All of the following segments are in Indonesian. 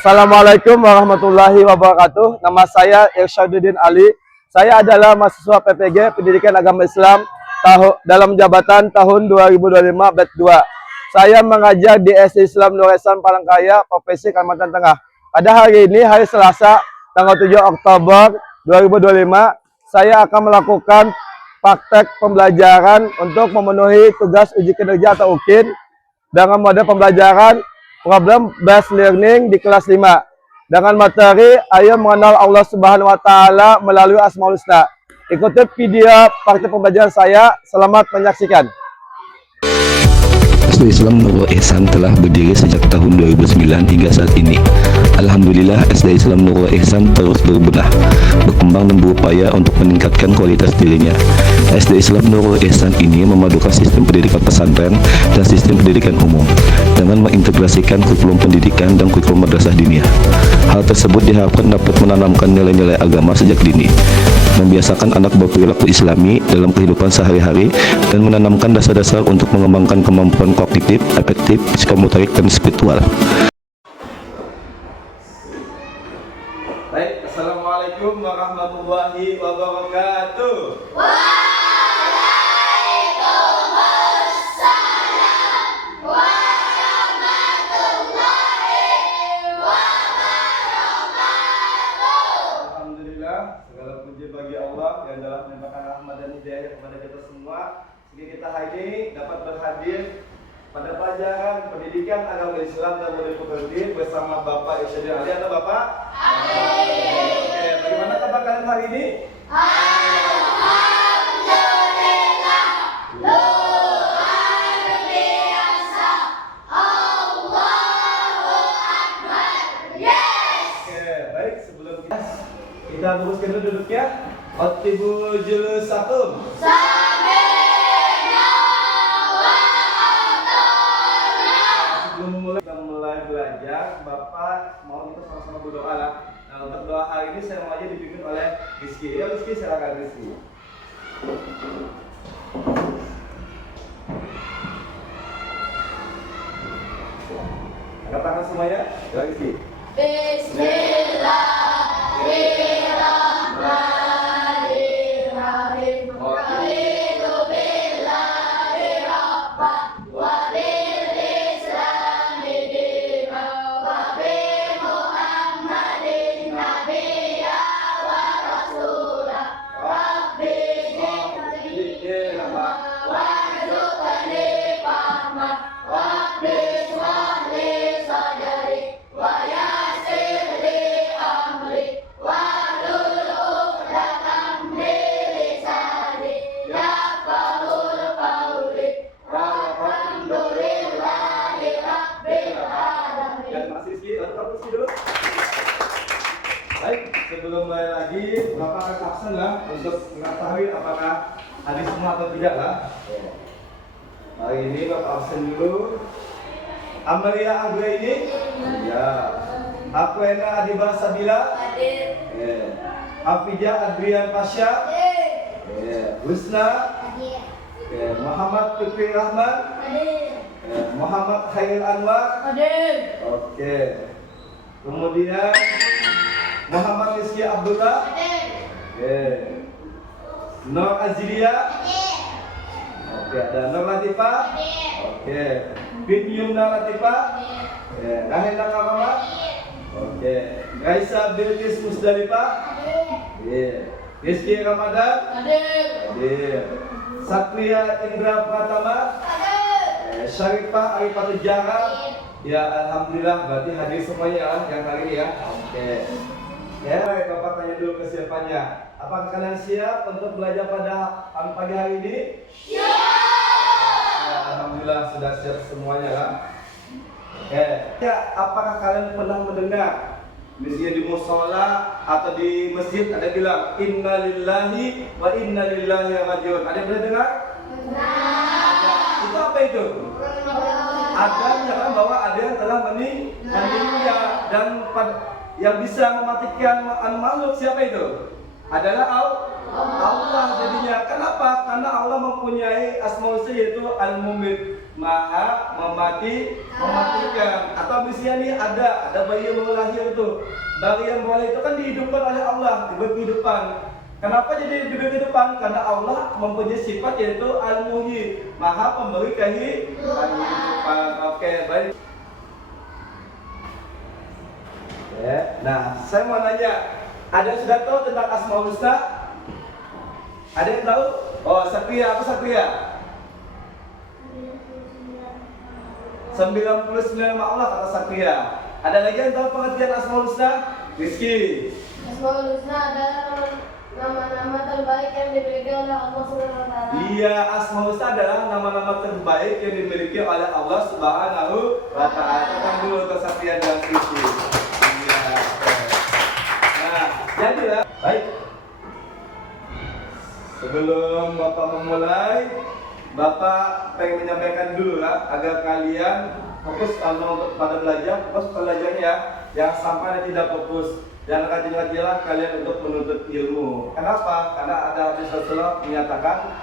Assalamualaikum warahmatullahi wabarakatuh. Nama saya Irsyaduddin Ali. Saya adalah mahasiswa PPG Pendidikan Agama Islam dalam jabatan tahun 2025 batch 2. Saya mengajar di SD Islam Nur Ihsan Palangkaraya, Provinsi Kalimantan Tengah. Pada hari ini, hari Selasa, tanggal 7 Oktober 2025, saya akan melakukan praktek pembelajaran untuk memenuhi tugas uji kinerja atau UKIN dengan mode pembelajaran problem based learning di kelas 5 dengan materi ayo mengenal Allah Subhanahu wa taala melalui Asmaul Husna. Ikuti video praktik pembelajaran saya. Selamat menyaksikan. SD Islam Nur Ihsan telah berdiri sejak tahun 2009 hingga saat ini. Alhamdulillah, SD Islam Nur Ihsan terus berbenah, berkembang dan berupaya untuk meningkatkan kualitas dirinya. SD Islam Nur Ihsan ini memadukan sistem pendidikan pesantren dan sistem pendidikan umum dengan mengintegrasikan kurikulum pendidikan dan kurikulum madrasah diniyah. Hal tersebut diharapkan dapat menanamkan nilai-nilai agama sejak dini, membiasakan anak berperilaku Islami dalam kehidupan sehari-hari, dan menanamkan dasar-dasar untuk mengembangkan kemampuan kognitif, afektif, psikomotorik, dan spiritual. Baik, Assalamualaikum warahmatullahi wabarakatuh. Waalaikumsalam warahmatullahi wabarakatuh. Alhamdulillah, segala puji bagi Allah yang telah melimpahkan rahmat dan hidayah kepada kita semua, sehingga kita hari ini dapat berhadir pada pelajaran pendidikan agama Islam dan budaya pekerti bersama Bapak Irsyaduddin Ali. Atau Bapak? Oke, bagaimana kabar kalian hari ini? Alhamdulillah, luar biasa. Allahu Akbar. Yes. Oke, baik, sebelum kita luruskan dulu duduknya. Otibu julusakum. Sebelum kita mulai belajar, Bapak mau kita sama-sama berdoa lah. Nah, untuk doa hari ini saya mau aja dipimpin oleh Rizky. Ya Rizky, silakan Rizky. Angkat tangan semuanya. Ya Rizky. Bismillahirrahmanirrahim. Raditu billahi rabban wa bil islami dinan wa bi Muhammadin nabiyya wa rasulah. Rabbi zidni warzuqni fahma Rabbi shrah li sadri wa yassir li amri wahlul 'uqdatam min lisani yafqahul qawli. Alhamdulillahi rabbil alamin. Dan Mas Rizky, lalu kamu Rizky dulu. Baik, sebelum mulai lagi, Bapak akan absen lah untuk mengetahui apakah hadis semua atau tidak lah. Hari ini Bapak absen dulu. Amalia Anggraini? Ya. Akwena Adibah Sabila? Hadir. Hafijah Adrian Pasha? Husna? Muhammad Fikri Rahman? Muhammad Khairul Anwar? Hadir. Oke. Kemudian Muhammad Rizky Abdullah? Nur Azilia? Oke, ada Nur Latifah? Oke. Bin Yumna Latifah? Rahenda Kamama? Oke. Raisa Bilqis Musdalifah? Rizky Ramadan? Hadir. Satria Indra Pratama? Syarifah Arifatul Jara? Ya, alhamdulillah, berarti hadir semuanya yang hari ini ya. Oke. Ya, baik, Bapak tanya dulu kesiapannya. Apakah kalian siap untuk belajar pada pagi hari ini? Ya, alhamdulillah sudah siap semuanya kan? Ya, apakah kalian pernah mendengar misalnya di musola atau di masjid ada bilang innalillahi wa inna ilaihi raji'un? Ada yang pernah dengar? Itu apa itu? Ada menyatakan bahwa ada yang telah meninggal dan yang bisa mematikan makhluk siapa itu? Adalah Allah jadinya. Kenapa? Karena Allah mempunyai asmaul husna yaitu Al-Mumit. Maha mematikan. Atau misalnya nih ada bayi yang baru lahir itu. Bayi yang baru lahir itu kan dihidupkan oleh Allah, diberi kehidupan. Kenapa jadi diberi kehidupan? Karena Allah mempunyai sifat yaitu Al-Muhyi, Maha Pemberi kehidupan. Oke, baik. Nah, saya mau nanya, ada yang sudah tahu tentang Asmaul Husna? Ada yang tahu? Oh, Satria, apa Satria? 99 nama Allah kata Satria. Ada lagi yang tahu pengertian Asmaul Husna? Rizky. Asmaul Husna adalah nama-nama terbaik yang dimiliki oleh Allah Subhanahu wa taala. Iya, Asmaul Husna adalah nama-nama terbaik yang dimiliki oleh Allah Subhanahu wa taala. Tekan dulu ke Satria dan Rizky. Iya. Nah, jadilah baik. Sebelum Bapak memulai, Bapak pengen menyampaikan dulu lah agar kalian fokus untuk pada belajar, fokus belajarnya ya. Jangan sampai tidak fokus. Dan rajin-rajinlah kalian untuk menuntut ilmu. Kenapa? Karena ada hadis Rasulullah menyatakan,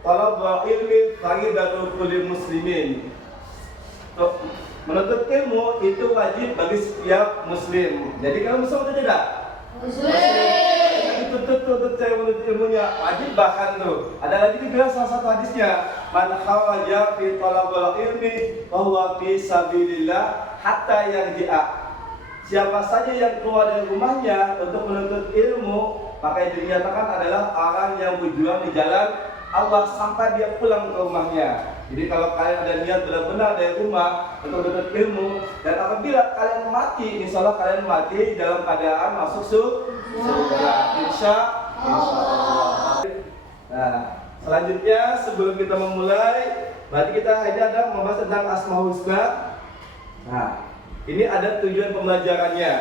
"Talabul ilmi fardhu kulli muslimin." Menuntut ilmu itu wajib bagi setiap muslim. Jadi kalau muslim atau tidak? Muslim. Tuntut saya menuntut ilmunya wajib, bahkan tuh ada lagi dibilang salah satu hadisnya, man khawaja fi talabul ilmi bahwa fi sabilillah hatta yarji'a. Siapa saja yang keluar dari rumahnya untuk menuntut ilmu, maka yang dinyatakan adalah orang yang berjuang di jalan Allah sampai dia pulang ke rumahnya. Jadi kalau kalian ada niat benar-benar dari rumah untuk menuntut ilmu, dan apabila kalian mati, insya Allah kalian mati dalam keadaan masuk surga, insya Allah. Nah, selanjutnya sebelum kita memulai, berarti kita ini ada membahas tentang Asmaul Husna. Nah, ini ada tujuan pembelajarannya.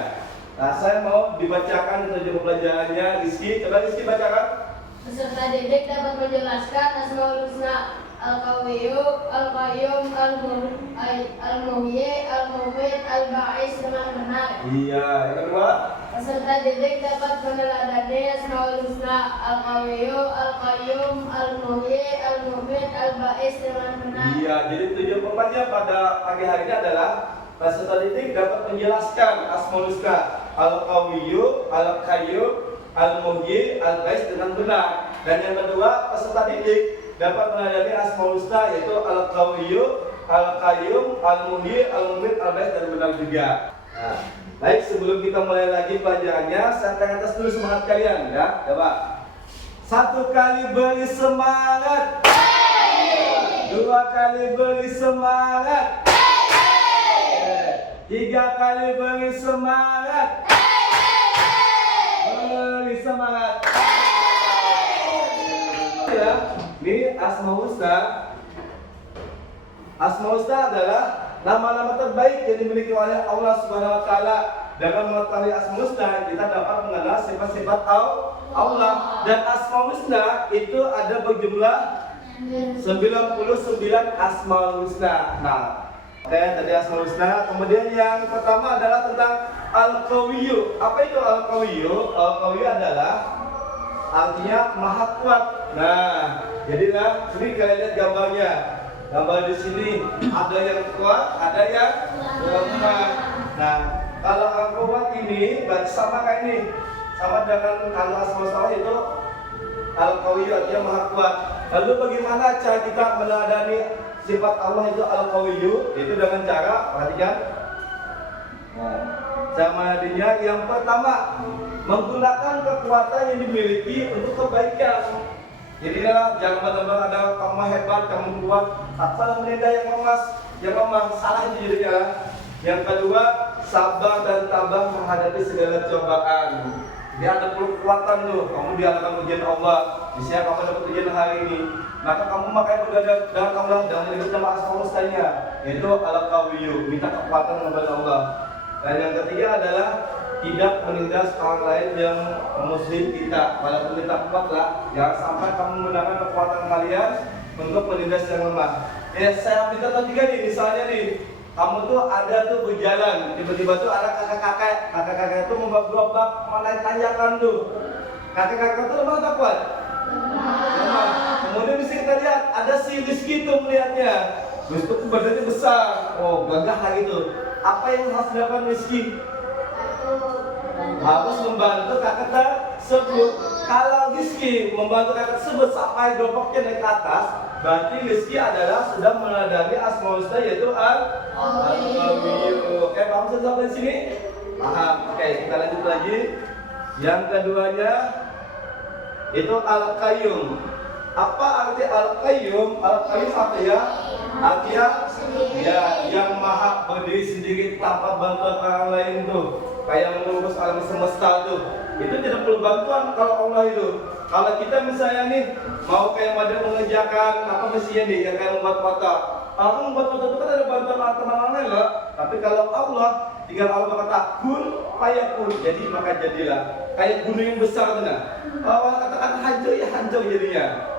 Nah, saya mau dibacakan tujuan pembelajarannya. Rizky, coba Rizky bacakan. Peserta didik dapat menjelaskan Asmaul Husna Al-Qawiyyu, Al-Qayyum, Al-Muhyi, Al-Mumit, Al-Ba'is dengan benar. Iya, yang kedua. Peserta didik dapat meneladani Asmaul Husna Al-Qawiyyu, Al-Qayyum, Al-Muhyi, Al-Mumit, Al-Ba'is dengan benar. Iya, jadi tujuan pembelajarannya pada pagi hari ini adalah peserta didik dapat menjelaskan Asmaul Husna Al-Qawiyyu, Al-Qayyum, Al-Muhyi, Al-Ba'is dengan benar. Dan yang kedua, peserta didik dapat meneladani Asmaul Husna yaitu Al-Qawiyyu, Al-Qayyum, Al-Muhyi, Al-Mumit, Al-Ba'is dan benar juga. Nah, baik, sebelum kita mulai lagi pelajarannya, saya akan atas dulu semangat kalian ya. Coba. Satu kali beri semangat. Dua kali beri semangat. Tiga kali beri semangat. Beri semangat. Ya, ini Asmaul Husna. Asmaul Husna adalah nama-nama terbaik yang dimiliki oleh Allah Subhanahu wa taala. Dengan mengetahui Asmaul Husna, kita dapat mengenal sifat-sifat Allah. Dan Asmaul Husna itu ada berjumlah 99 Asmaul Husna. Nah, oke, tadi Asmaul Husna. Kemudian yang pertama adalah tentang Al-Qawiyyu. Apa itu Al-Qawiyyu? Al-Qawiyyu adalah artinya maha kuat. Nah, jadilah sini kalian lihat gambarnya. Gambar di sini ada yang kuat, ada yang lemah. Nah, kalau orang kuat ini berarti sama kayak ini, sama dengan Allah SWT itu Al-Qawiyyu artinya maha kuat. Lalu bagaimana cara kita meneladani sifat Allah itu Al-Qawiyyu? Itu dengan cara, perhatikan. Nah, cara meneladaninya yang pertama, menggunakan kekuatan yang dimiliki untuk kebaikan. Jadi jangan benar-benar ada kamu hebat, kamu kuat, asal menindak yang lemah, salah itu jadinya. Yang kedua, sabar dan tabah menghadapi segala cobaan. Dia ada kekuatan tuh, kamu diadakan ujian Allah. Misalnya kamu dapat ujian hari ini, maka kamu makanya berdoa dengan Allah dan menyebut nama Asmaul Husna-Nya, yaitu Al-Qawiyyu, minta kekuatan kepada Allah. Dan yang ketiga adalah tidak menindas orang lain yang muslim kita. Walaupun kita kuat lah, jangan sampai kamu menggunakan kekuatan kalian untuk menindas yang lemah. Ya, saya ambil contoh juga nih, misalnya nih, kamu tuh ada tuh berjalan, tiba-tiba tuh ada kakak-kakak itu membawa gerobak mau naik tanjakan tuh. Kakak-kakak tuh lemah atau kuat? Lemah. Kemudian bisa kita lihat ada si Rizky tuh melihatnya. Wisnu tuh badannya besar, oh gagah lah gitu. Apa yang harus dilakukan Rizky? Harus membantu kakak tersebut. Kalau Rizky membantu kakak tersebut sampai gelobaknya naik ke atas, berarti Rizky adalah sudah menandani Asmaul Husna yaitu Al-Qawiyyu. Oke, paham sampai sini? Paham. Oke, kita lanjut lagi. Yang keduanya itu Al-Qayyum. Apa arti Al-Qayyum? Al-Qayyum apa ya? Artinya ya yang maha berdiri sendiri tanpa bantuan orang lain tuh. Kayak mengurus alam semesta tuh. Itu tidak perlu bantuan kalau Allah itu. Kalau kita misalnya nih mau kayak pada mengerjakan apa mestinya nih yang kayak membuat kotak. Kalau membuat kotak itu kan ada bantuan orang lain lah. Tapi kalau Allah tinggal Allah berkata kun fayakun, jadi maka jadilah. Kayak gunung yang besar tuh nah. Allah katakan hancur ya hancur jadinya.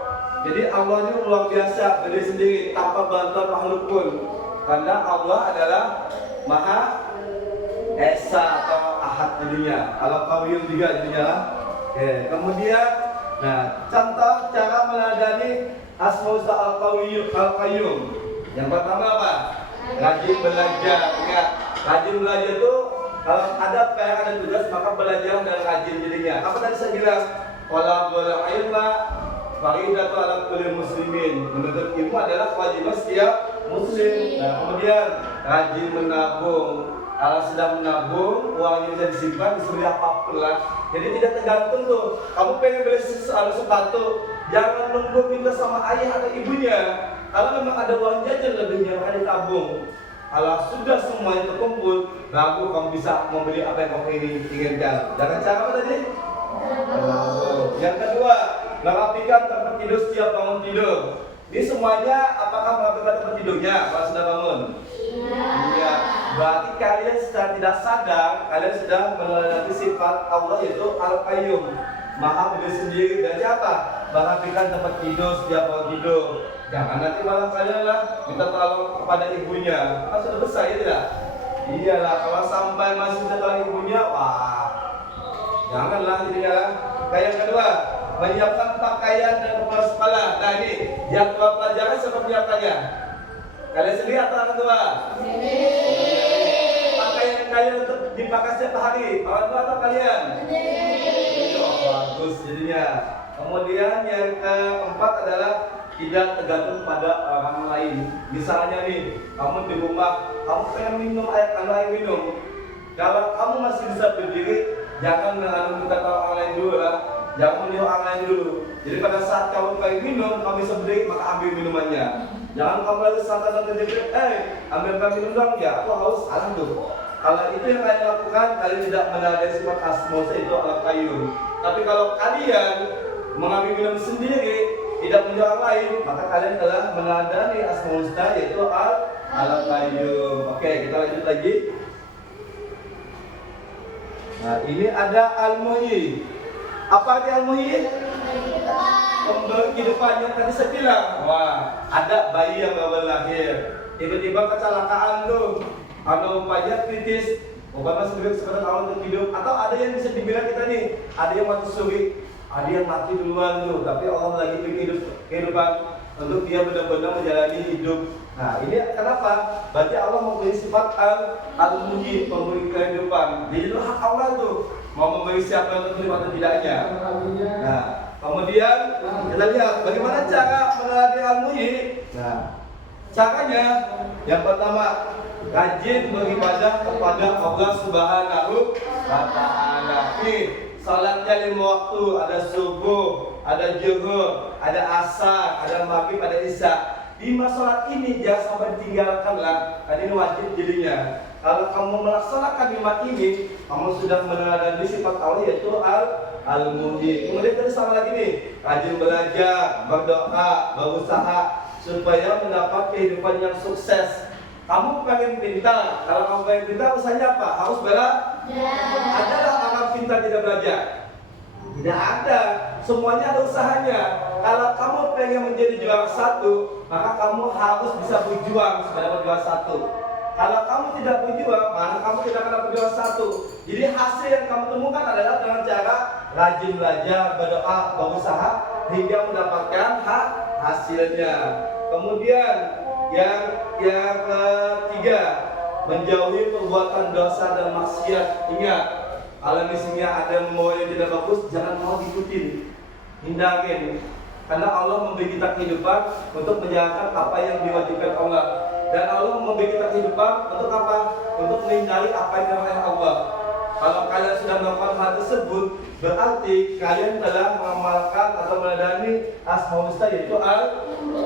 Jadi Allah itu luar biasa berdiri sendiri tanpa bantuan makhluk pun. Karena Allah adalah Maha Esa atau Ahad jadinya. Al-Qayyum juga jadinya lah. Oke, kemudian nah, contoh cara meladani Asmaul Husna Al-Qayyum. Yang pertama apa? Rajin belajar. Ingat, rajin belajar itu kalau ada PR, ada tugas, maka belajar dan rajin jadinya. Apa tadi saya bilang? Talabul ilma faridatu ala kulli muslimin. Menuntut ilmu adalah kewajiban setiap muslim. Nah, kemudian rajin menabung. Kalau sedang menabung, uangnya bisa disimpan, bisa beli apapun lah. Jadi tidak tergantung tuh. Kamu pengen beli sepatu, jangan nunggu minta sama ayah atau ibunya. Kalau memang ada uang jajan lebihnya, maka ditabung. Kalau sudah semuanya terkumpul, baru kamu bisa membeli apa yang kamu inginkan. Jangan cara apa tadi? Yang kedua, merapikan tempat tidur setiap bangun tidur. Ini semuanya apakah merapikan tempat tidurnya kalau sudah bangun? Iya. Berarti kalian secara tidak sadar, kalian sedang melalui sifat Allah yaitu Al-Qayyum, Maha berdiri sendiri. Dari apa? Merapikan tempat tidur setiap bangun tidur. Jangan nanti malam kalian lah minta tolong kepada ibunya. Kan sudah besar ya tidak? Iyalah, kalau sampai masih minta tolong ibunya, wah, janganlah jadinya. Kayak yang kedua, menyiapkan pakaian dan kepala. Nah ini, jadwal pelajaran siapa menyiapkannya? Kalian sendiri atau orang tua? Pakaian kalian untuk dipakai setiap hari, orang tua atau kalian? Bagus jadinya. Kemudian yang keempat adalah tidak tergantung pada orang lain. Misalnya nih, kamu di rumah, kamu pengen minum air minum. Kalau kamu masih bisa berdiri, jangan minta tolong orang lain dulu lah. Jangan meniru orang lain dulu. Jadi pada saat kamu pengen minum, kamu bisa berdiri, maka ambil minumannya. Jangan kamu lagi santai-santai jadi, ambilkan minum dong, ya aku haus, salah tuh. Kalau itu yang kalian lakukan, kalian tidak menadai sifat Asmaul Husna itu Al-Qayyum. Tapi kalau kalian mengambil minum sendiri, tidak punya orang lain, maka kalian telah menadani Asmaul Husna yaitu Al-Qayyum. Oke, kita lanjut lagi. Nah, ini ada Al-Muhyi. Apa arti Al-Muhyi? Pemberi kehidupan yang tadi saya bilang. Wah, ada bayi yang baru lahir, tiba-tiba kecelakaan tuh, atau upaya kritis, Obama sebentar tahun untuk hidup, atau ada yang bisa dibilang kita nih, ada yang mati suri, ada yang mati duluan tuh, tapi Allah lagi bikin kehidupan untuk dia benar-benar menjalani hidup. Nah, ini kenapa? Berarti Allah memberi sifat Al-Muhyi, pemberi kehidupan. Jadi itu hak Allah tuh, mau memberi siapa yang untuk hidup atau tidaknya. Nah, kemudian kita lihat bagaimana cara melalui Al-Muhyi. Nah, caranya yang pertama, rajin beribadah kepada Allah Subhanahu wa Ta'ala. Nih, salatnya 5 waktu, ada subuh, ada zuhur, ada asar, ada maghrib, ada isya. 5 salat ini jangan sampai ditinggalkanlah. Ini wajib jadinya. Kalau kamu melaksanakan 5 ini, kamu sudah meneladani sifat Allah yaitu Al-Muhyi. Kemudian tadi sama lagi nih, rajin belajar, berdoa, berusaha supaya mendapat kehidupan yang sukses. Kamu pengen pintar, kalau kamu pengen pintar usahanya apa? Harus belajar. Adalah orang pintar tidak belajar? Tidak ada, semuanya ada usahanya. Kalau kamu pengen menjadi juara 1, maka kamu harus bisa berjuang supaya dapat juara 1. Kalau kamu tidak berjuang, maka kamu tidak akan dapat juara 1. Jadi hasil yang kamu temukan adalah dengan cara rajin belajar, berdoa, berusaha hingga mendapatkan hasilnya. Kemudian Yang ketiga, menjauhi perbuatan dosa dan maksiat. Ingat, kalau misalnya ada mau yang tidak bagus, jangan mau diikutin, hindarin. Karena Allah memberi kita kehidupan untuk menjalankan apa yang diwajibkan Allah. Dan Allah memberi kita kehidupan untuk apa? Untuk menghindari apa yang dilarang Allah. Kalau kalian sudah melakukan hal tersebut, berarti kalian telah mengamalkan atau meladani Asmaul Husna, yaitu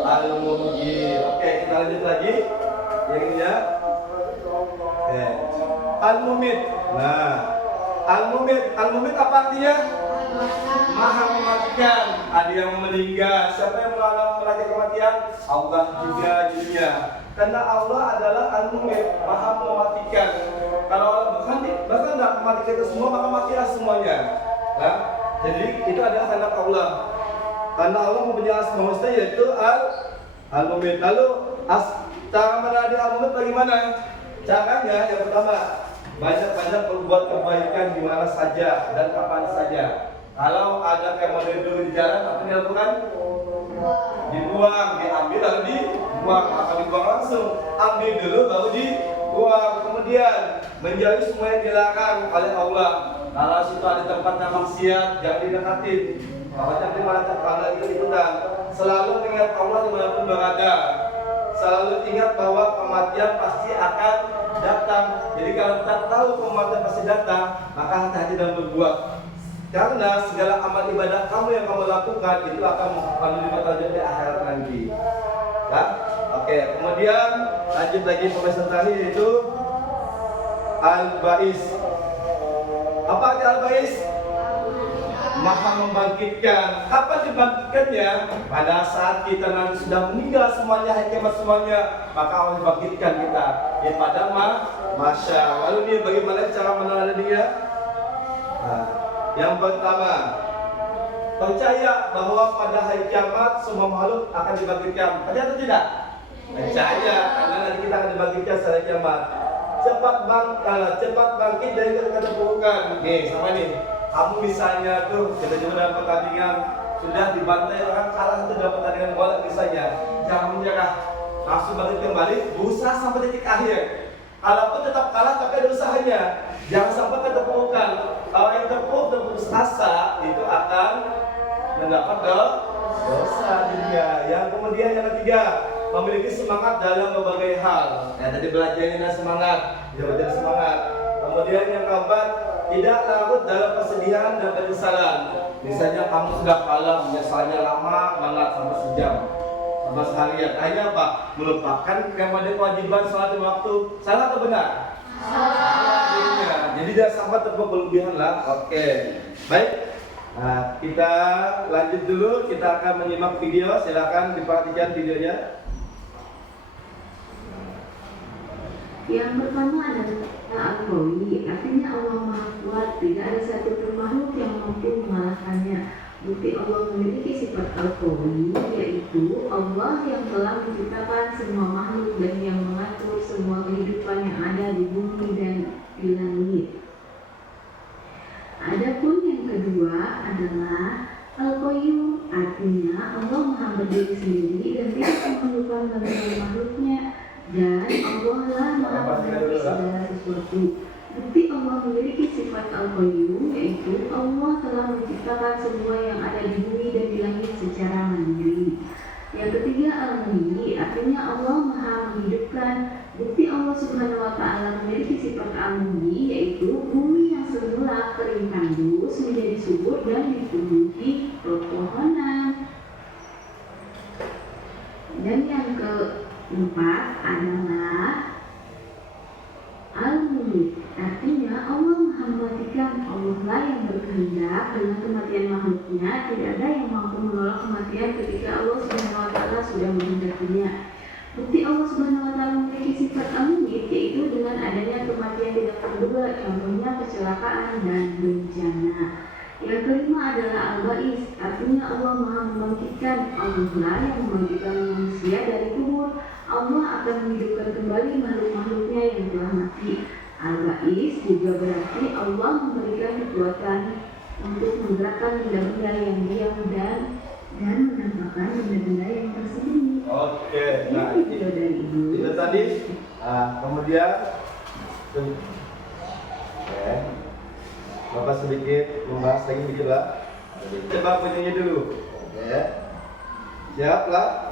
Al-Muhyi. Oke, kita lanjut lagi. Yang ini ya. Oke. Al-Mumit. Nah, Al-Mumit apa artinya? Maha mematikan. Ada yang meninggal. Siapa yang melahirkan kematian? Allah juga jadinya. Karena Allah adalah Al-Mumit, Maha mematikan. Kalau Allah bahkan tidak mematikan itu semua, maka matilah semuanya. Nah, jadi itu adalah kehendak Allah. Karena Allah mempunyai Asmaul Husna, yaitu Al-Mumit. Lalu cara menadi Al-Mumit bagaimana? Caranya yang pertama, banyak-banyak berbuat kebaikan di mana saja dan kapan saja. Kalau ada kayak model dulu di jalan, apa yang dilakukan? Dibuang, diambil lalu dibuang. Atau dibuang langsung, ambil dulu baru dibuang. Kemudian menjauhi semua yang dilarang oleh Allah. Kalau situ ada tempat yang maksiat, jangan didekatin. Jangan dimana ikutan. Selalu ingat Allah dimanapun berada. Selalu ingat bahwa kematian pasti akan datang. Jadi kalau kita tahu kematian pasti datang, maka hati-hati dalam berbuat. Karena segala amal ibadah kamu yang kamu lakukan itu akan dilipat lanjut di akhirat nanti. Ya? Oke, kemudian lanjut lagi pembahasan terakhir, yaitu Al-Ba'is. Apa arti Al-Ba'is? Maha membangkitkan. Kapan dibangkitkannya? Pada saat kita nanti sudah meninggal semuanya, hari kiamat semuanya, maka Allah membangkitkan kita. Ya pada Masya. Lalu dia bagaimana cara mengenal dia? Nah, yang pertama, percaya bahwa pada hari kiamat semua makhluk akan dibangkitkan. Percaya atau tidak? Percaya, karena nanti kita akan dibangkitkan setelah hari kiamat. Cepat bangkit dari keterpurukan. Nih, sama nih. Kamu misalnya tuh kita juga dalam pertandingan sudah dibantai orang kalah itu dalam pertandingan bola misalnya, jangan menyerah, langsung bangkit kembali, berusaha sampai titik akhir. Kalaupun tetap kalah tapi ada usahanya, jangan sampai keterpurukan. Kalau yang terputus asa itu akan mendapat dosa dunia. Yang kemudian yang ketiga, memiliki semangat dalam berbagai hal. Tadi belajar ini semangat, belajar semangat. Kemudian yang keempat, tidak larut dalam kesedihan dan penyesalan. Misalnya kamu sudah kalah, menyesalnya lama banget sampai sejam, sampai seharian. Akhirnya apa? Melupakan kewajiban sholat di waktu. Salah atau benar? Salah. Jadi jangan sampai berlebihan lah. Oke, baik. Nah, kita lanjut dulu. Kita akan menyimak video. Silakan diperhatikan videonya. Yang pertama adalah Al-Qawi, artinya Allah Maha Kuat, tidak ada satu pun makhluk yang mampu mengalahkannya. Bukti Allah memiliki sifat Al-Qawi, yaitu Allah yang telah menciptakan semua makhluk dan yang mengatur semua kehidupan yang ada di bumi dan di langit. Adapun yang kedua adalah Al-Qayyum, artinya Allah Maha berdiri sendiri dan tidak memerlukan bantuan makhluknya. Dan Allah lah Maha mengetahui segala sesuatu. Bukti Allah memiliki sifat Al-Qayyum, yaitu Allah telah menciptakan semua yang ada di bumi dan di langit secara mandiri. Yang ketiga Al-Muhyi, artinya Allah Maha menghidupkan. Bukti Allah Subhanahu wa Ta'ala memiliki sifat Al-Muhyi, yaitu bumi yang semula kering tandus menjadi subur dan ditumbuhi pepohonan. Dan yang keempat adalah Al-Mulk, artinya Allah Maha mematikan. Allah lah yang berkehendak dengan kematian makhluknya. Tidak ada yang mampu menolak kematian ketika Allah Subhanahu wa Ta'ala sudah menghendakinya. Bukti Allah Subhanahu wa Ta'ala memiliki sifat Al-Mulk, yaitu dengan adanya kematian tidak terduga, contohnya kecelakaan dan bencana. Yang kelima adalah Al-Ba'is, artinya Allah Maha membangkitkan. Allah lah yang membangkitkan manusia dari kubur. Allah akan menghidupkan kembali makhluk-makhluknya yang telah mati. Al-Ba'is juga berarti Allah memberikan kekuatan untuk menggerakkan benda-benda yang diam dan menampakkan benda-benda yang tersembunyi. Oke, nah itu tadi. Nah, kemudian oke. Bapak sedikit membahas lagi dikit lah. Coba bunyinya dulu. Oke. Siap lah.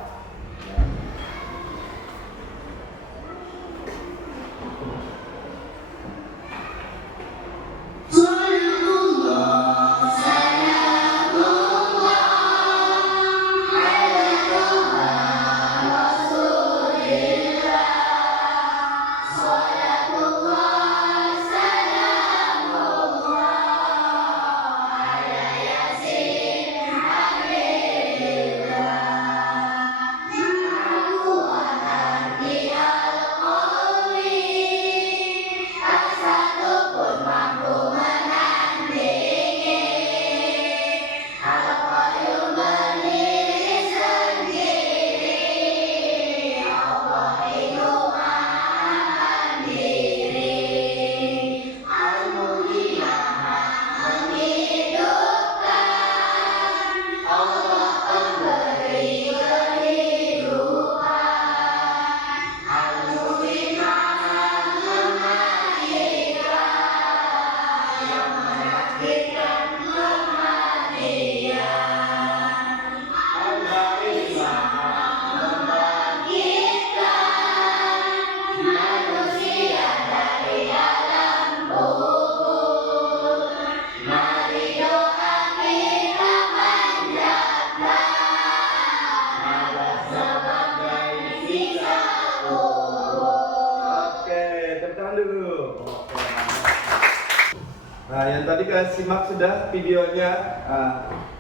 Nah, yang tadi kalian simak sudah videonya.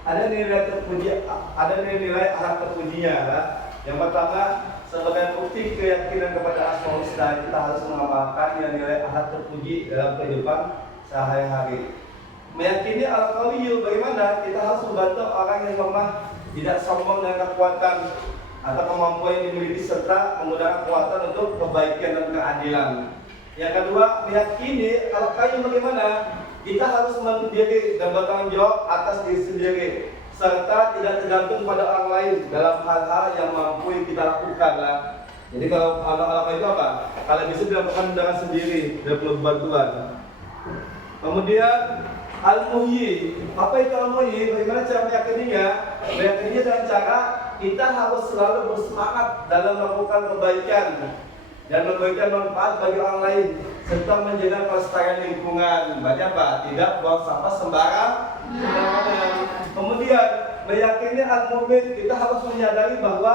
Ada nilai alat terpujinya. Yang pertama, sebagai bukti keyakinan kepada Asmaul Husna, kita harus mengamalkan nilai alat terpuji dalam kehidupan sehari-hari. Meyakini Al-Qawiyyu, bagaimana kita harus membantu orang yang lemah, tidak sombong dengan kekuatan atau kemampuan yang dimiliki, serta menggunakan kekuatan untuk kebaikan dan keadilan. Yang kedua, meyakini Al-Qayyum, bagaimana kita harus mandiri dan bertanggung jawab atas diri sendiri, serta tidak tergantung pada orang lain dalam hal-hal yang mampu kita lakukan lah. Jadi kalau Al-Qayyum itu apa? Kalau bisa dilakukan dengan sendiri, tidak perlu bantuan. Kemudian Al-Muhyi, apa itu Al-Muhyi? Bagaimana cara meyakininya? Meyakininya dengan cara kita harus selalu bersemangat dalam melakukan kebaikan dan memberikan manfaat bagi orang lain, serta menjaga kelestarian lingkungan. Banyak apa? Tidak buang sampah sembarangan. Kemudian meyakini al-mu'min, kita harus menyadari bahwa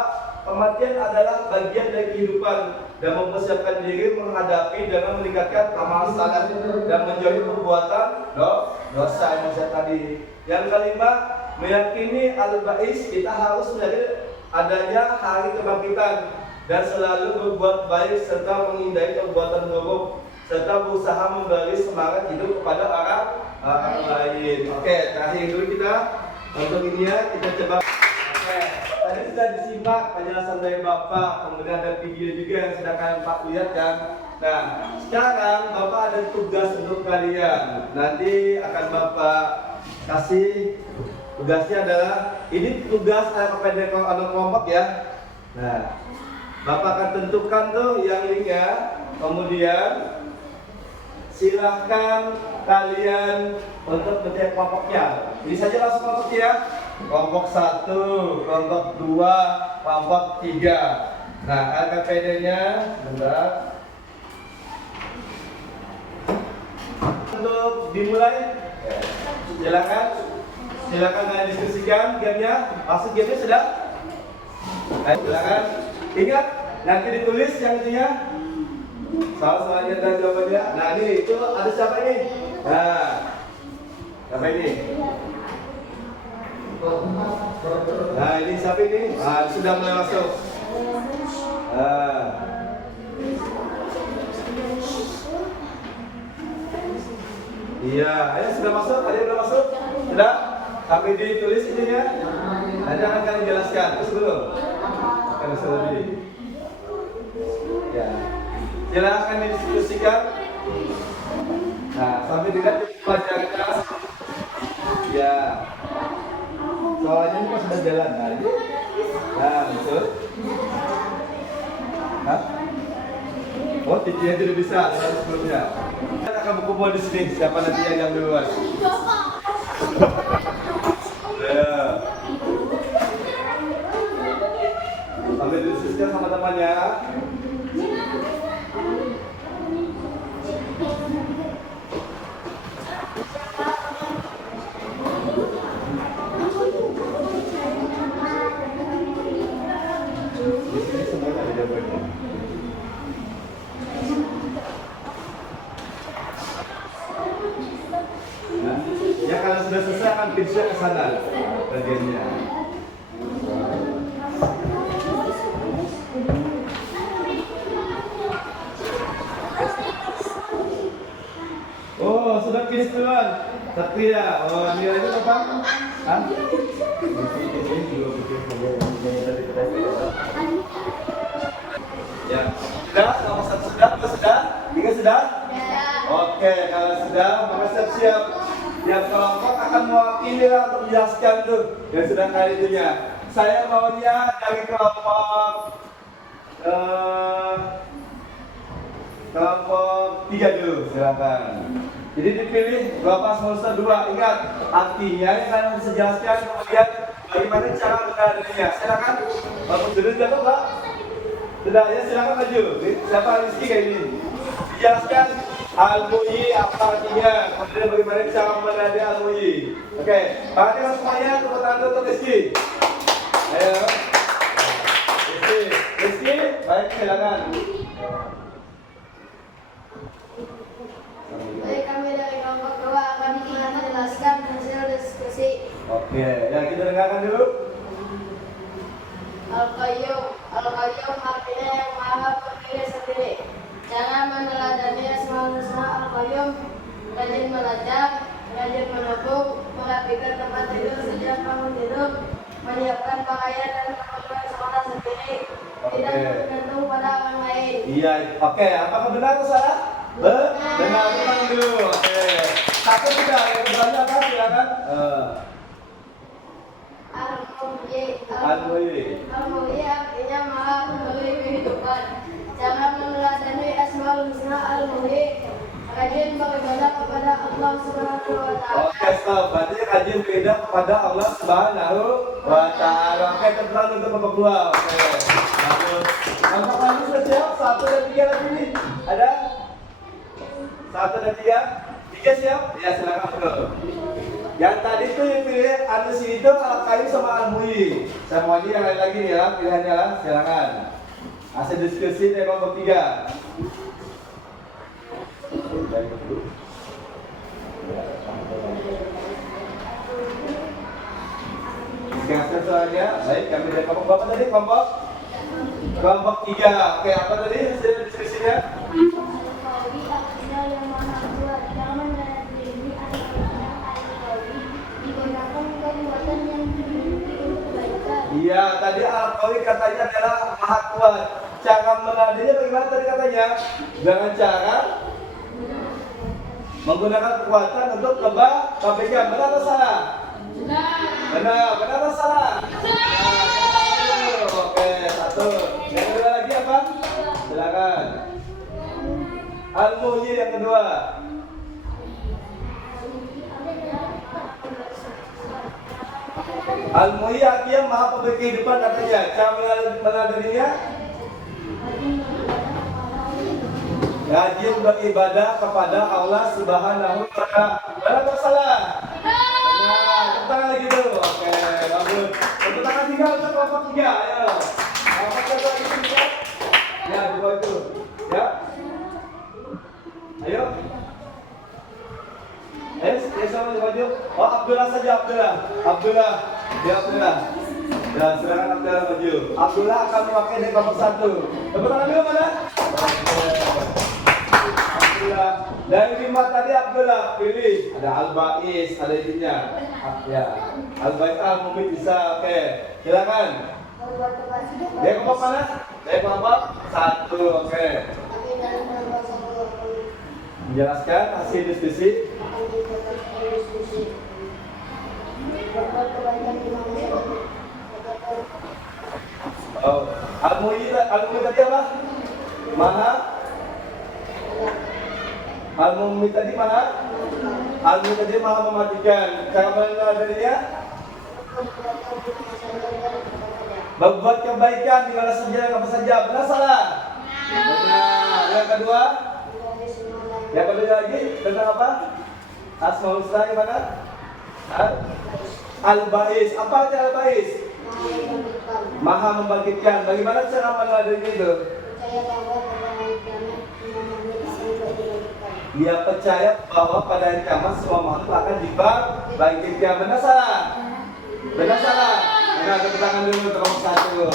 kematian adalah bagian dari kehidupan dan mempersiapkan diri menghadapi dengan meningkatkan amal saleh dan menjauhi perbuatan dosa yang saya tadi. Yang kelima, meyakini al-ba'is, kita harus menyadari adanya hari kebangkitan dan selalu berbuat baik serta menghindari perbuatan buruk, serta berusaha memberi semangat hidup kepada orang lain. Oke, terakhir dulu kita untuk ini ya, kita coba. Oke, tadi sudah disimak penjelasan dari Bapak, kemudian ada video juga yang sedang kalian Pak lihat kan. Nah, sekarang Bapak ada tugas untuk kalian. Nanti akan Bapak kasih tugasnya adalah ini tugas kepada anak kelompok ya. Nah, Bapak akan tentukan tuh yang linknya, kemudian silahkan kalian untuk mencari kelompoknya. Ini saja langsung kelompok ya. Kelompok 1, kelompok 2, kelompok 3. Nah, LKPD-nya bentar. Untuk dimulai, silakan kalian diskusikan gamenya. Maksud gamenya sudah? Ayo, silakan. Ingat, nanti ditulis yang itunya. Soal-soalnya dan jawabannya. Nah, ini itu ada siapa ini? Nah, siapa ini? Nah, ini siapa ini? Nah, sudah mulai masuk. Iya, ayo sudah masuk. Ada yang sudah masuk? Sudah? Sampai ditulis ininya. Nanti akan kalian jelaskan. Terus dulu. Akan lebih. Ya. Silakan didiskusikan. Nah, sampai dilihat pelajaran. Ya. Soalnya ini kan sudah jalan. Nah, betul. Hah? Oh, titiknya tidak bisa, harus sebelumnya. Kita akan berkumpul di sini, siapa nanti yang duluan. Ya. Sampai diskusikan sama temannya. Di sini semuanya ada jawabannya. Nah, ya kalau sudah selesai akan pindah ke sana bagiannya. Oh, sudah finish duluan. Satria. Oh, nilai itu apa? Hah? Ya. Sudah? Nomor satu sudah? Dua sudah? Tiga sudah? Oke, kalau sudah, maka siap-siap. Yang kelompok akan mewakili untuk menjelaskan tuh yang sudah kali itunya. Saya maunya dari kelompok kelompok 3 dulu, silakan. Jadi dipilih Bapak semester 2. Ingat, artinya yang kalian bisa jelaskan kemudian bagaimana cara mengadanya. Silakan. Bapak sudah jatuh, Pak? Sudah, ya silakan maju. Siapa Rizky kayak ini? Dijelaskan Al-Mu'yi apa artinya, kemudian bagaimana cara menadai Al-Mu'yi. Oke, perhatikan semuanya, tepuk tangan untuk Rizky. Ayo. Rizky, baik silakan. Baik, kami dari kelompok 2 akan menjelaskan hasil diskusi. Oke, ya kita dengarkan dulu. Al-Qayyum artinya yang maha berdiri sendiri. Cara meneladani Asmaul Husna. Al-Qayyum rajin belajar, rajin menabung, merapikan tempat tidur sejak bangun tidur, menyiapkan pakaian dan keperluan sekolah sendiri, tidak bergantung pada orang lain. Iya, oke. Apakah benar atau salah? Benar, memang dulu. Oke. Satu sudah, yang keduanya apa? Silakan. Al-Mu'yi artinya maha memberi kehidupan. Jangan meneladani Asmaul Husna. Al-Mu'yi rajin beribadah kepada Allah Subhanahu wa Ta'ala. Oke, stop. Berarti rajin beribadah kepada Allah Subhanahu wa Ta'ala. Oke, terpulang untuk babak 2. Oke. Bagus. Kelompok lain sudah siap? 1 dan 3 lagi nih. Ada? 1 dan 3? 3 siap? Ya, silakan bro. Yang tadi tuh yang pilih Anus itu Al-Qayyum sama Al-Mu'yi. Saya mau yang lain lagi nih ya, pilihannya lah, silakan. Hasil diskusi dari kelompok 3. Sekarang soalnya, baik kami dari kelompok berapa tadi kelompok? Kelompok 3. Oke, apa tadi hasil diskusinya? Al-Qawi artinya yang maha kuat. Jangan meneladani Al-Qawi digunakan kekuatan yang dimiliki untuk kebaikan. Iya, tadi Al-Qawi katanya adalah maha kuat. Cara menadainya bagaimana tadi katanya? Dengan cara menggunakan kekuatan untuk kebaikan. Benar atau salah? Benar atau salah? Oke, 1. Yang kedua lagi apa? Silakan. Al-Mu'yi yang kedua. Al-Mu'yi artinya maha pemberi kehidupan artinya. Cara menadainya rajin beribadah kepada Allah Subhanahu wa Ta'ala. Benar atau salah? Nah, tepuk tangan lagi dulu. Oke, bagus. Tepuk tangan 3 untuk kelompok 3. Ayo. Kelompok 1 lagi siap? Ya, di bawah itu. Ya. Ayo. Sama di maju. Oh, Abdullah saja, Abdullah. Ya, Abdullah. Ya, silakan Abdullah maju. Abdullah akan mewakili dari kelompok 1. Tepuk tangan dulu mana? Abdullah. Dari 5 tadi Abdullah pilih. Ada Al-Ba'is, ada ininya. Ya. Al-Ba'is Al-Mumid bisa. Oke. Silakan. Dari kelompok mana? Dari kelompok 1. Oke. Menjelaskan hasil diskusi. Oh, Al-Mu'yi tadi apa? Maha Al-Mu'min tadi mana? Al-Mu'min tadi maha mematikan. Cara meneladaninya? Berbuat kebaikan di mana saja dan apa saja. Benar salah? Benar. Yang kedua? Yang kedua lagi tentang apa? Asmaul Husna gimana? Al-Ba'is. Apa arti Al-Ba'is? Maha membangkitkan. Bagaimana cara meneladaninya itu? Dia percaya bahwa pada hari kiamat semua makhluk akan dibangkitkan. Benar salah? Benar salah? Benar, tepuk tangan dulu untuk nomor 1.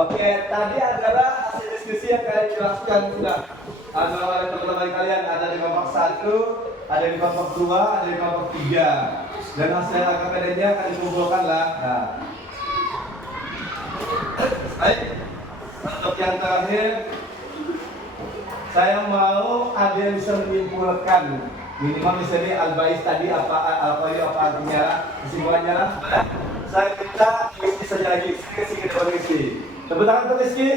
Oke, tadi adalah hasil diskusi yang kalian jelaskan sudah. Ada oleh teman-teman kalian, ada di kelompok 1, ada di kelompok 2, ada di kelompok 3. Dan hasil KPD-nya akan dikumpulkanlah. Nah. Baik. Untuk yang terakhir, saya mau ada yang bisa menyimpulkan minimal misalnya Al-Ba'is tadi apa artinya, kesimpulannya lah. Saya minta Rizky saja lagi, kasih ke depan Rizky. Tepuk tangan untuk Rizky.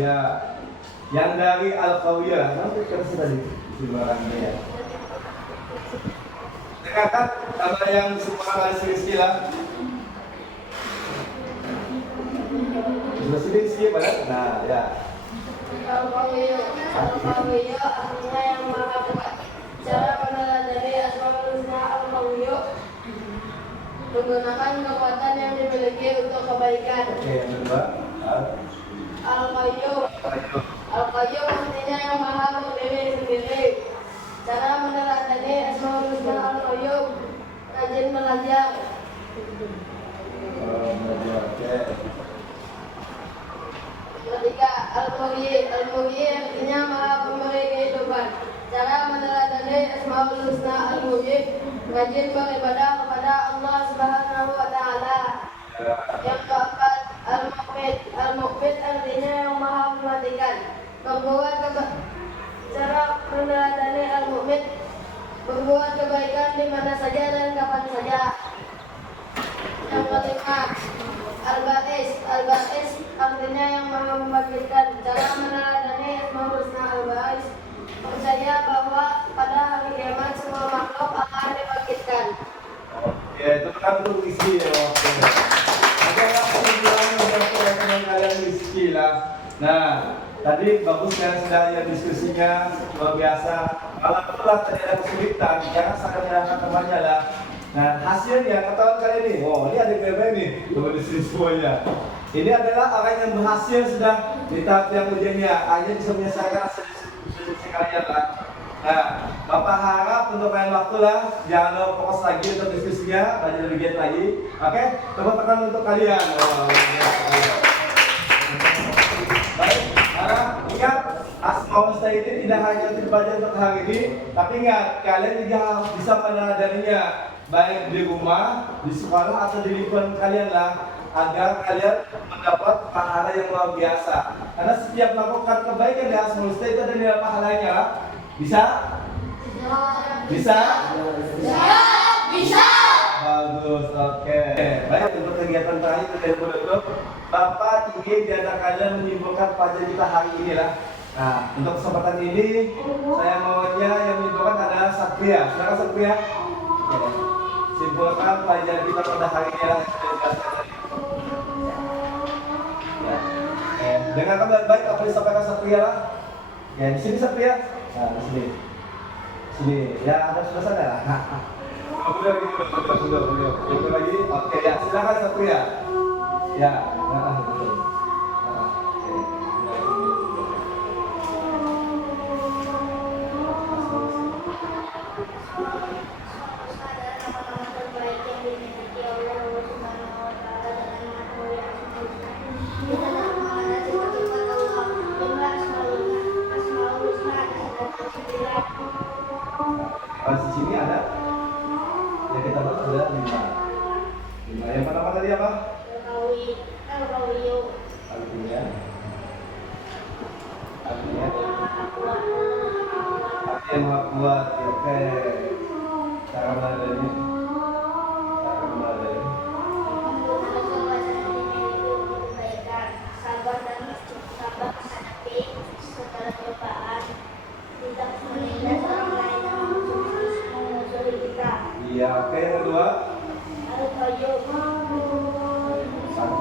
Iya. Yang dari Al-Qawiyah, nanti kasih tadi kesimpulannya ya. Dengarkan sama yang disempurnakan Rizky lah. Sini sih pada, nah ya. Al-Qawiyyu artinya yang maha kuat. Cara meneladani Asmaul Husna Al-Qawiyyu menggunakan kekuatan yang dimiliki untuk kebaikan. Oke, yang kedua. Al-Qayyum artinya yang maha berdiri sendiri. Cara meneladani Asmaul Husna Al-Qayyum, rajin belajar. Ketiga, Al-Muhyi artinya maha pemberi kehidupan. Cara meneladani Asmaul Husna Al-Muhyi, rajin beribadah kepada Allah Subhanahu wa Ta'ala. Yang keempat, Al-Muqbit artinya yang maha mematikan. Cara meneladani Al-Muqbit, berbuat kebaikan di mana saja dan kapan saja. Yang kelima, Al-Ba'is artinya yang maha membangkitkan. Cara meneladani Asmaul Husna Al-Ba'is, percaya bahwa pada hari kiamat semua makhluk akan dibangkitkan. Oke, itu kan untuk isi ya. Oke, kesimpulannya untuk kalian isi lah. Nah, tadi bagus yang sudah yang diskusinya luar biasa. Kalau itulah tadi ada kesulitan, jangan sangat menyalahkan temannya lah. Nah, hasilnya ketahuan kalian ini, ini ada berapa ini? Coba di sini semuanya. Ini adalah orang yang berhasil sudah di tahap yang ujiannya. Hanya bisa menyelesaikan hasil diskusi kalian lah. Nah, Bapak harap untuk lain waktu lah, jangan lupa fokus lagi untuk diskusinya, belajar lebih giat lagi. Oke, tepuk tangan untuk kalian. Baik, ingat Asmaul Husna ini tidak hanya untuk belajar untuk hari ini, tapi ingat kalian juga harus bisa meneladaninya, baik di rumah, di sekolah atau di lingkungan kalian lah, agar kalian mendapat pahala yang luar biasa. Karena setiap melakukan kebaikan di Asmaul Husna itu ada nilai pahalanya lah. Bisa? Bisa? Bisa. Bagus, oke. Baik, untuk kegiatan terakhir dari Budok, Bapak ingin di antara kalian menyimpulkan pelajaran kita hari ini lah. Nah, untuk kesempatan ini saya maunya yang menyimpulkan adalah Satria. Silakan Satria. Oke. Simpulkan pelajaran kita pada hari ini lah. Ya. Dengarkan baik-baik apa yang disampaikan Satria lah. Ya, di sini Satria. Nah, di sini. Sini. Ya, ada sudah sana lah. Udah lagi. Oke, ya. Silakan Satria. Ya, betul. Di sini ada yang kita bahas ada 5. Yang pertama tadi apa? Artinya yang maha kuat. Oke. Cara meladani.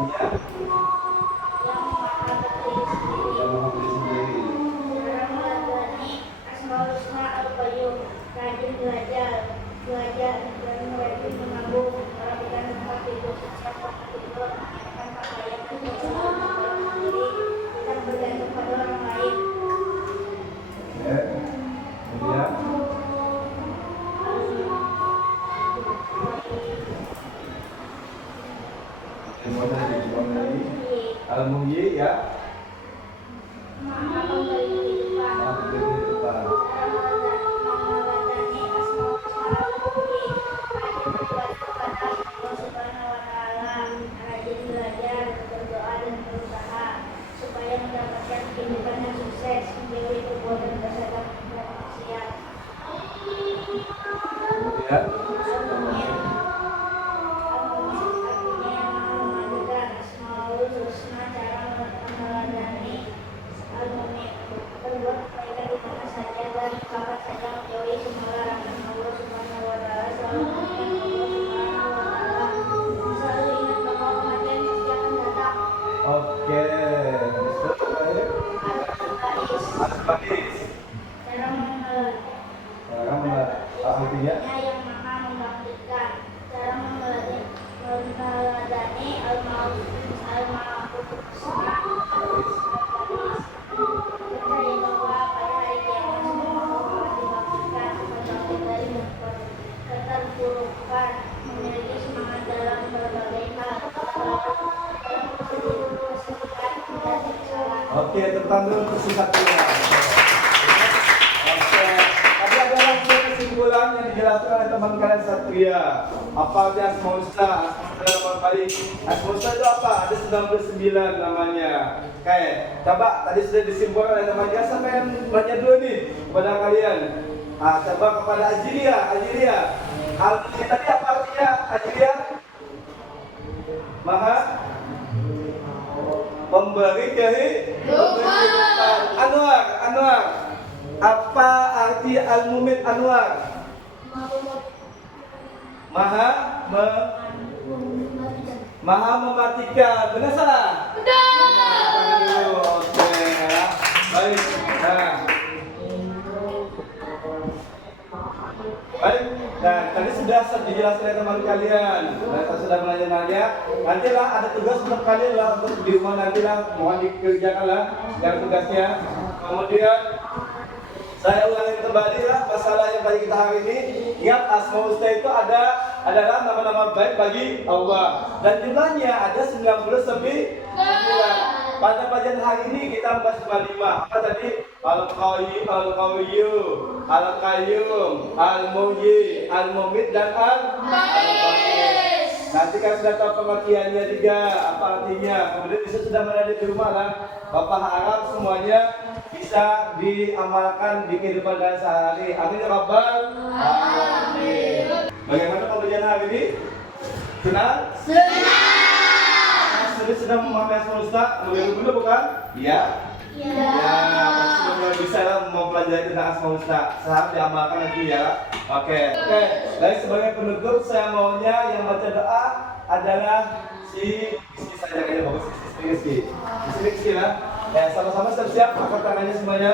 namanya? yang maha berdiri sendiri. Yang Maha Berdiri sendiri. Cara meladani Asmaul Husna Al-Qayyum, rajin belajar dan rajin menabung, merapikan tempat tidur, siap tidur, mengenakan pakaian untuk sendiri, tidak bergantung pada orang lain. Kemudian Al-Muhyi ya. Maha memberi kehidupan. Maha Berdiri kehidupan. Cara meladani Asmaul Husna Al-Muhyi, rajin beribadah kepada Allah Subhanahu wa Ta'ala, rajin belajar, berdoa dan berusaha supaya mendapatkan kehidupan yang sukses, menjauhi perbuatan dosa dan maksiat. Kemudian Al-Mu'min artinya yang maha memajukan. Asmaul Husna, cara meneladani Al-Mu'min, berbuat kebaikan di mana saja dan kapan saja, menjauhi semua larangan Allah Subhanahu wa Ta'ala, selalu mengingat Allah Subhanahu wa Ta'ala, selalu ingat bahwa kematian pasti akan datang. oke. Al-Baqis, Al-Baqis. cara meneladani Artinya yang maha membangkitkan. Cara meneladani Al-Husna, percaya bahwa pada hari kiamat semua makhluk akan dibangkitkan, terbangkit dari keterpurukan, memiliki semangat dalam berbagai hal, dalam kesedihan dan kesalahan. oke, tentang dulu kesimpulannya. Oke, tadi ada langsung kesimpulan yang dijelaskan oleh teman kalian Satria. Apa arti Asmaul Husna? Asmaul Husna itu apa? Ada 99 namanya. Oke, coba tadi sudah disimpulkan oleh teman kita. Sampai yang banyak dulu nih kepada kalian. Coba kepada Ajilia. Al-Mu'min tadi apa artinya Ajilia? Maha memberi kehidupan. Anwar. Apa arti Al-Mu'min Anwar? Maha mematikan. Benar salah? Benar. Oke. Baik. Nah. Baik. Nah, tadi sudah dijelaskan oleh teman kalian. Saya sudah menanya-nanya. Nantilah ada tugas untuk kalian lah untuk di rumah nantilah mohon dikerjakan lah yang tugasnya. Kemudian saya ulangi kembali lah masalah yang tadi kita hari ini. Ingat Asmaul Husna itu adalah nama-nama baik bagi Allah dan jumlahnya ada 99. Pada pelajaran hari ini kita membahas cuma 5. Apa tadi? Al-Qayyum, Al-Muhyi, Al-Mumit dan Al-Baqis. Nanti kan sudah tahu pengertiannya juga apa artinya. Kemudian bisa sudah berada di rumah lah. Bapak harap semuanya bisa diamalkan di kehidupan kalian sehari. Amin ya Rabbal alamin. Bagaimana pembelajaran hari ini? Senang? Sudah memahami Asmaul Husna lebih dulu bukan? Iya. Ya, pasti sudah bisa lah mempelajari tentang Asmaul Husna. Sehari diamalkan nanti ya. Oke. Baik, sebagai penutup saya maunya yang baca doa adalah si Rizky saja kayaknya bagus Rizky. Rizky lah. Ya, sama-sama siap-siap angkat tangannya semuanya.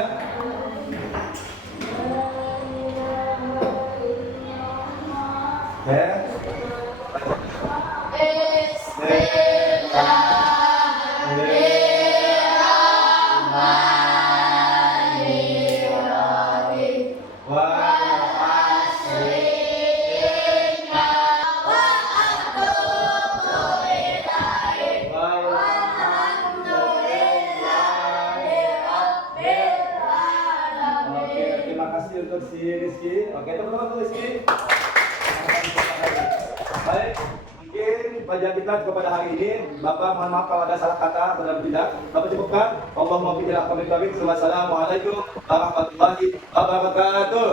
Terima kasih untuk si Rizky. Oke, teman-teman untuk Rizky. Baik, mungkin pelajaran kita kepada hari ini, Bapak mohon maaf kalau ada salah kata dalam tidak. Bapak cukupkan. Allahumma fi ila qawmi. Wassalamualaikum warahmatullahi wabarakatuh.